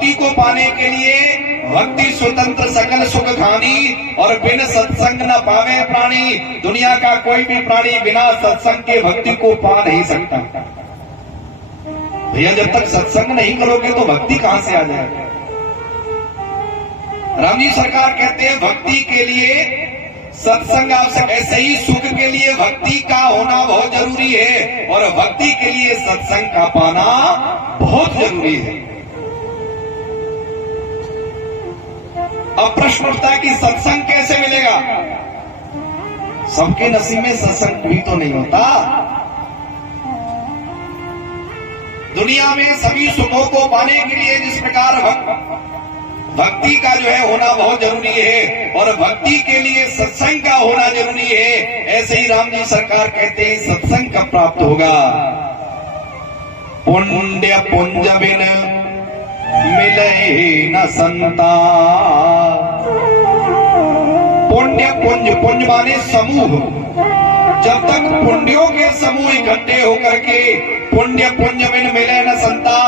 भक्ति को पाने के लिए भक्ति स्वतंत्र सकल सुख खानी और बिन सत्संग न पावे प्राणी। दुनिया का कोई भी प्राणी बिना सत्संग के भक्ति को पा नहीं सकता। भैया जब तक सत्संग नहीं करोगे तो भक्ति कहां से आ जाएगी। राम जी सरकार कहते हैं भक्ति के लिए सत्संग आवश्यक। ऐसे ही सुख के लिए भक्ति का होना बहुत जरूरी है और भक्ति के लिए सत्संग का पाना बहुत जरूरी है। अब प्रश्न उठता है कि सत्संग कैसे मिलेगा। सबके नसीब में सत्संग भी तो नहीं होता। दुनिया में सभी सुखों को पाने के लिए जिस प्रकार भक्ति का जो है होना बहुत जरूरी है और भक्ति के लिए सत्संग का होना जरूरी है, ऐसे ही राम जी सरकार कहते हैं सत्संग कब प्राप्त होगा। पुण्य पुंज बिन मिले न संता। पुण्य पुंज, पुंज माने समूह। जब तक पुण्यों के समूह इकट्ठे होकर के पुण्य पुंज बिन मिले न संता,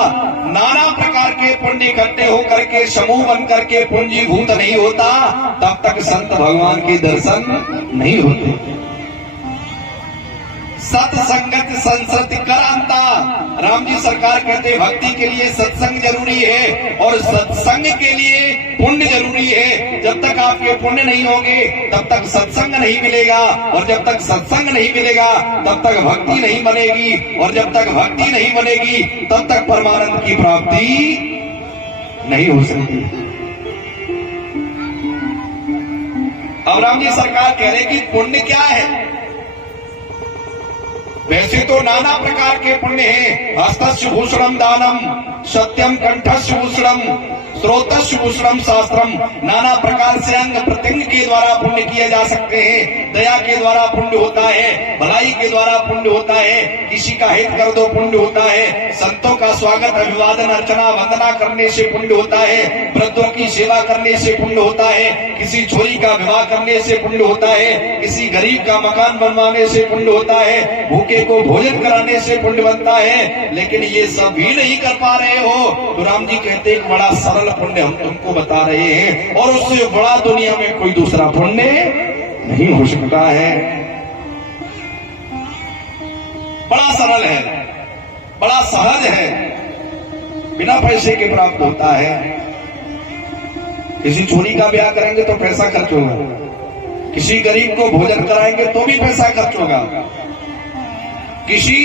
नाना प्रकार के पुण्य इकट्ठे होकर के समूह बन करके पुंजीभूत नहीं होता, तब तक संत भगवान के दर्शन नहीं होते। सत्संगत संसृति कर अंता। राम जी सरकार कहते भक्ति के लिए सत्संग जरूरी है और सत्संग के लिए पुण्य जरूरी है। जब तक आपके पुण्य नहीं होंगे तब तक सत्संग नहीं मिलेगा और जब तक सत्संग नहीं मिलेगा तब तक भक्ति नहीं बनेगी और जब तक भक्ति नहीं बनेगी तब तक परमानंद की प्राप्ति नहीं हो सकती। अब राम जी सरकार कह रहे कि पुण्य क्या है। वैसे तो नाना प्रकार के पुण्य हैं। हस्तस्य भूषणम दानम, सत्यम कंठस्य भूषणम, श्रोतस्य भूषणम शास्त्रम। नाना प्रकार से अंग प्रत्यंग के द्वारा पुण्य किए जा सकते हैं। दया के द्वारा पुण्य होता है, भलाई के द्वारा पुण्य होता है, किसी का हित कर दो पुण्य होता है, संतों का स्वागत अभिवादन अर्चना वंदना करने से पुण्य होता है, वृद्धों की सेवा करने से पुण्य होता है, किसी छोरी का विवाह करने से पुण्य होता है, किसी गरीब का मकान बनवाने से पुण्य होता है, भूखे को भोजन कराने से पुण्य बनता है। लेकिन ये सब भी नहीं कर पा रहे हो तो राम जी कहते एक बड़ा सरल पुण्य हम तुमको बता रहे हैं और उससे बड़ा दुनिया में कोई दूसरा पुण्य नहीं हो सकता है। बड़ा सरल है, बड़ा सहज है, बिना पैसे के प्राप्त होता है। किसी छोरी का ब्याह करेंगे तो पैसा खर्च होगा, किसी गरीब को भोजन कराएंगे तो भी पैसा खर्च होगा, किसी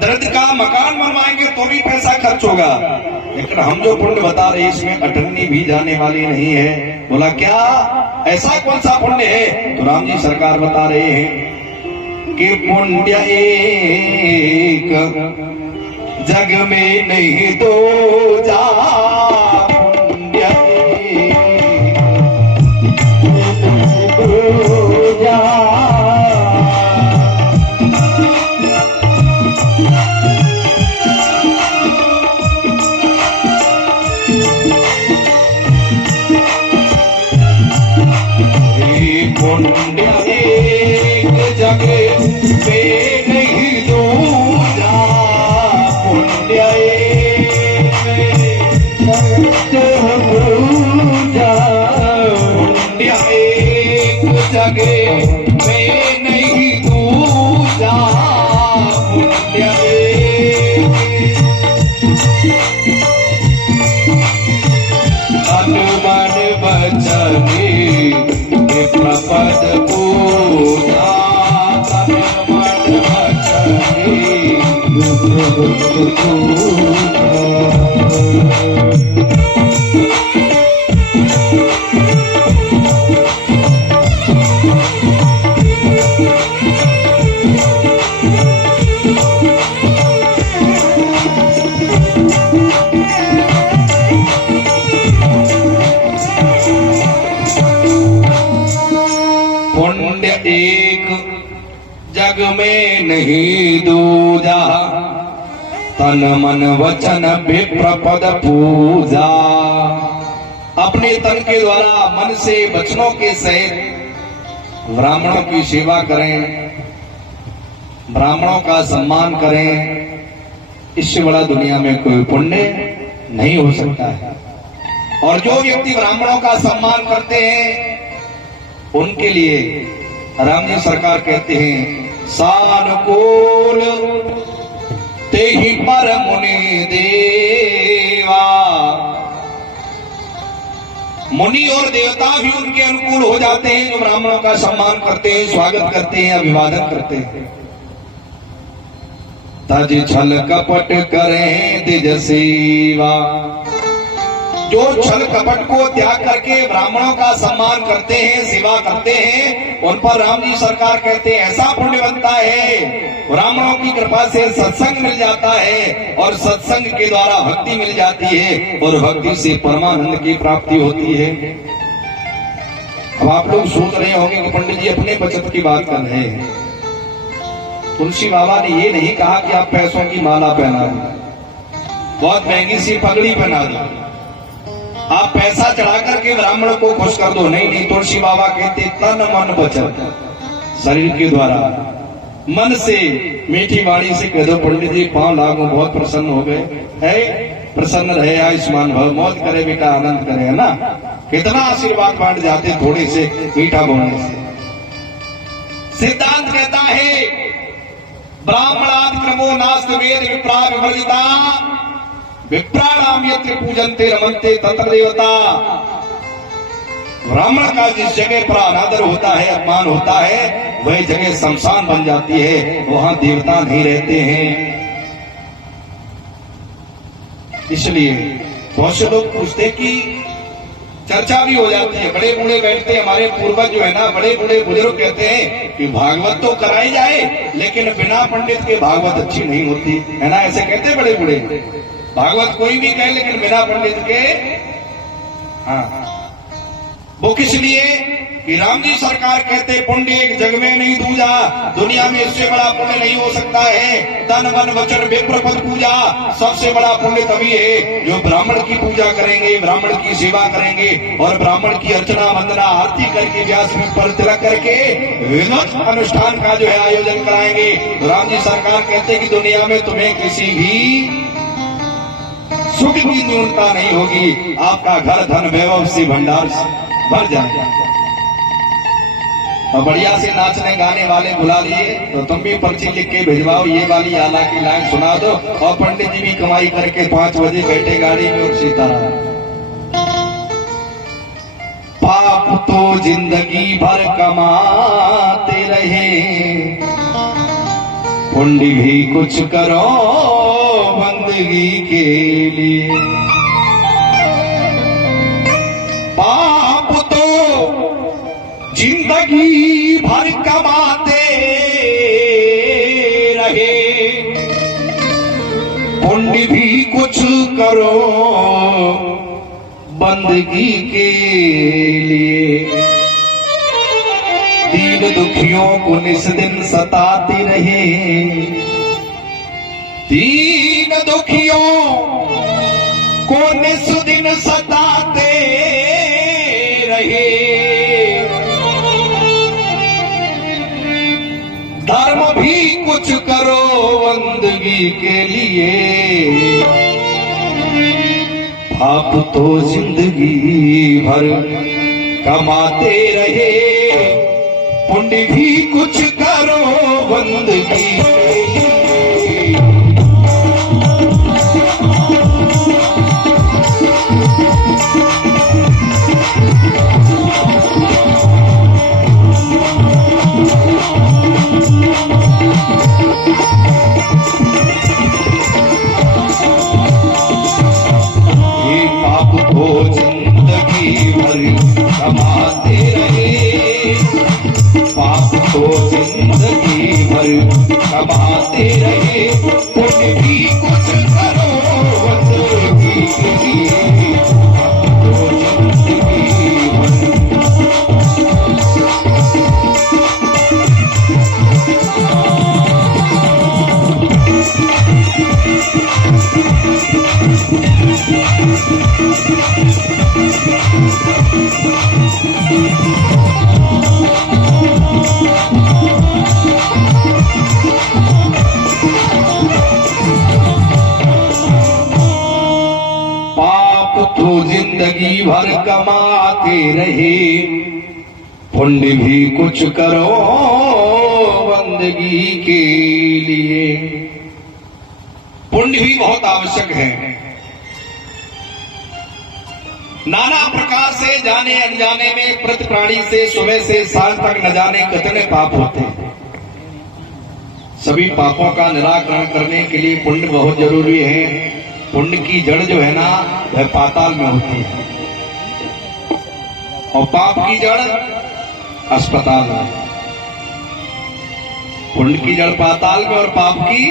दरिद्र का मकान बनवाएंगे तो भी पैसा खर्च होगा। लेकिन हम जो पुण्य बता रहे हैं इसमें अटकनी भी जाने वाली नहीं है। बोला क्या ऐसा कौन सा पुण्य है। तो राम जी सरकार बता रहे हैं कि पुण्य एक जग में नहीं दो जा। पुण्य एक दो जा। पुण्य एक जग में नहीं दूजा। पुण्य एक दूजा। पुण्य एक जग में नहीं दूजा। पुण्य तन मन वचन प्रपद पूजा। तन मन पुण्य एक जग में नहीं दूजा। तन मन वचन विप्रपद पूजा। अपने तन के द्वारा मन से वचनों के सहित ब्राह्मणों की सेवा करें, ब्राह्मणों का सम्मान करें, इससे बड़ा दुनिया में कोई पुण्य नहीं हो सकता है। और जो व्यक्ति ब्राह्मणों का सम्मान करते हैं उनके लिए राम जी सरकार कहते हैं सानुकूल ते ही पर मुनि देवा। मुनि और देवता भी उनके अनुकूल हो जाते हैं जो ब्राह्मणों का सम्मान करते हैं, स्वागत करते हैं, अभिवादन करते हैं। तज छल कपट करें तिज सेवा। जो छल कपट को त्याग करके ब्राह्मणों का सम्मान करते हैं, सेवा करते हैं, उन पर राम जी सरकार कहते हैं ऐसा पुण्य बनता है। ब्राह्मणों की कृपा से सत्संग मिल जाता है और सत्संग के द्वारा भक्ति मिल जाती है और भक्ति से परमानंद की प्राप्ति होती है। अब आप लोग सोच रहे होंगे कि पंडित जी अपने बचत की बात कर रहे हैं। तुलसी बाबा ने ये नहीं कहा कि आप पैसों की माला पहना दो, बहुत महंगी सी पगड़ी पहना दो, आप पैसा चढ़ा करके ब्राह्मण को खुश कर दो। नहीं नहीं, तुलसी बाबा कहते तन मन बचत। शरीर के द्वारा मन से मीठी वाणी से कह दो पंडित जी 5 लाख में बहुत प्रसन्न हो गए है, प्रसन्न रहे, आयुष्मान भव, मौज करे बेटा, आनंद करे, है ना। कितना आशीर्वाद बांट जाते थोड़े से मीठा बोलने से। सिद्धांत कहता है ब्राह्मणाद क्रमो नास्त वेद विप्रा विवर्जिता विप्राणाम यत्र पूजन्ते रमन्ते तत्र देवता। ब्राह्मण का जिस जगह पर अनादर होता है, अपमान होता है, वह जगह शमशान बन जाती है, वहां देवता नहीं रहते हैं। इसलिए बहुत से लोग पूछते कि चर्चा भी हो जाती है, बड़े बूढ़े बैठते हैं, हमारे पूर्वज जो है ना, बड़े बूढ़े बुजुर्ग कहते हैं कि भागवत तो कराई जाए लेकिन बिना पंडित के भागवत अच्छी नहीं होती, है ना। ऐसे कहते हैं बड़े बूढ़े, भागवत कोई भी कहे लेकिन बिना पंडित के। हाँ, वो किस लिए कि राम जी सरकार कहते पुण्य एक जग में नहीं दूजा, दुनिया में इससे बड़ा पुण्य नहीं हो सकता है। तन मन वचन विप्रपद पूजा, सबसे बड़ा पुण्य तभी है जो ब्राह्मण की पूजा करेंगे, ब्राह्मण की सेवा करेंगे और ब्राह्मण की अर्चना वंदना आरती करके व्यासपीठ पर तिलक करके विधिवत अनुष्ठान का जो है आयोजन कराएंगे। तो राम जी सरकार कहते कि दुनिया में तुम्हें किसी भी सुख की न्यूनता नहीं होगी, आपका घर धन वैभव से भंडार भर जाएगा। और बढ़िया से नाचने गाने वाले बुला लिए तो तुम भी पर्ची लिख के भिजवाओ, ये वाली आला की लाइन सुना दो और पंडित जी भी कमाई करके 5 बजे बैठे गाड़ी में और सीताराम। पाप तो जिंदगी भर कमाते रहे, पुण्य भी कुछ करो बंदगी के लिए। पाप तो जिंदगी भर कमाते रहे, पुण्य भी कुछ करो बंदगी के लिए। दीन दुखियों को निस दिन सताते रहे, दीन दुखियों को निस दिन सताते रहे। धर्म भी कुछ करो बंदगी के लिए। पाप तो जिंदगी भर कमाते रहे, पुण्य भी कुछ करो बंदगी के लिए। कमाते रहे, पाप तो जिंदगी भर कमाते रहे, पुण्य भी कुछ करो बंदगी के लिए। पाप तो जिंदगी भर तो जिंदगी भर कमाते रहे, पुण्य भी कुछ करो बंदगी के लिए। पुण्य भी बहुत आवश्यक है। नाना प्रकार से जाने अनजाने में प्रति प्राणी से सुबह से सांझ तक न जाने कितने पाप होते हैं। सभी पापों का निराकरण करने के लिए पुण्य बहुत जरूरी है। पुण्य की जड़ जो है ना, वह पाताल में होती है, और पाप की जड़ अस्पताल में। पुण्य की जड़ पाताल में और पाप की,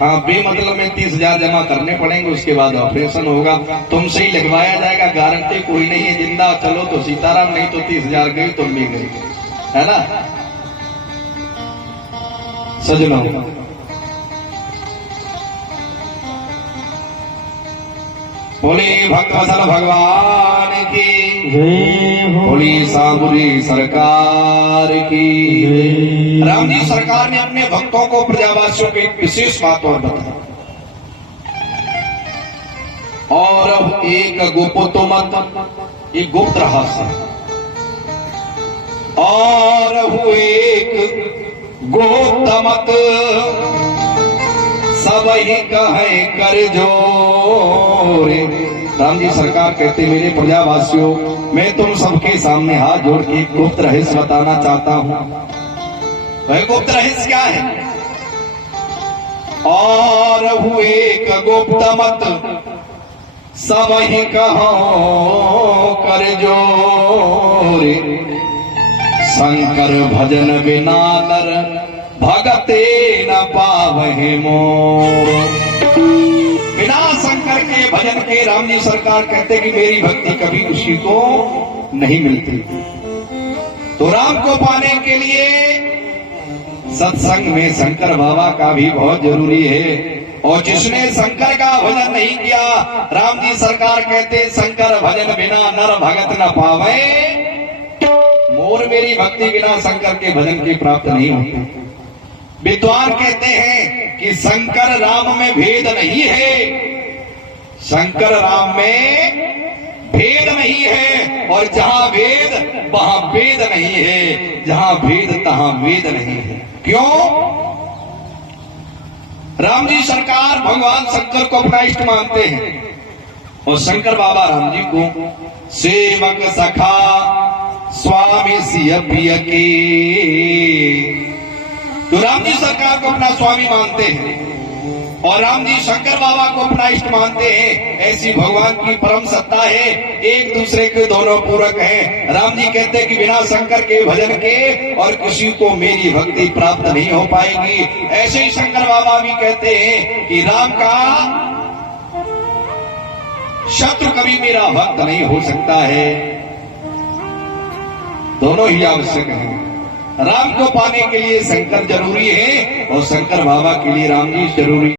हाँ, बेमतलब में 30,000 जमा करने पड़ेंगे, उसके बाद ऑपरेशन होगा। तुमसे ही लगवाया जाएगा, गारंटी कोई नहीं है। जिंदा चलो तो सीताराम, नहीं तो 30,000 गई तुम भी गई, है ना सजनों। बोले भक्तवत्सल भगवान की जय, बोली सांबुरी सरकार की। राम जी सरकार ने अपने भक्तों को, प्रजावासियों को एक विशेष बात और बताई। और अब एक गुप्तमत, एक गुप्त रहस्य, और अब एक गुप्तमत सब ही कहे कर जोरे। राम जी सरकार कहते, मेरे प्रजावासियों, मैं तुम सबके सामने हाथ जोड़ के गुप्त रहस्य बताना चाहता हूं। वह गुप्त रहस्य क्या है? और हुए एक गुप्तमत सब ही कहो कर जोरे, शंकर भजन बिना नर भगते न पावहि मोर। बिना शंकर के भजन के, राम जी सरकार कहते कि मेरी भक्ति कभी किसी को नहीं मिलती। तो राम को पाने के लिए सत्संग में शंकर बाबा का भी बहुत जरूरी है। और जिसने शंकर का भजन नहीं किया, राम जी सरकार कहते शंकर भजन बिना नर भगत न पावे मोर। मेरी भक्ति बिना शंकर के भजन की प्राप्त नहीं होती। विद्वान कहते हैं कि शंकर राम में भेद नहीं है, शंकर राम में भेद नहीं है, और जहां भेद वहां वेद नहीं है, जहां भेद तहां वेद नहीं है। क्यों? राम जी सरकार भगवान शंकर को अपना इष्ट मानते हैं, और शंकर बाबा राम जी को सेवक सखा स्वामी सिय प्रिय के। तो राम जी सरकार को अपना स्वामी मानते हैं, और राम जी शंकर बाबा को अपना इष्ट मानते हैं। ऐसी भगवान की परम सत्ता है, एक दूसरे के दोनों पूरक हैं। राम जी कहते हैं कि बिना शंकर के भजन के और किसी को मेरी भक्ति प्राप्त नहीं हो पाएगी। ऐसे ही शंकर बाबा भी कहते हैं कि राम का शत्रु कभी मेरा भक्त नहीं हो सकता है। दोनों ही आवश्यक हैं। राम को पाने के लिए शंकर जरूरी है, और शंकर बाबा के लिए राम जी जरूरी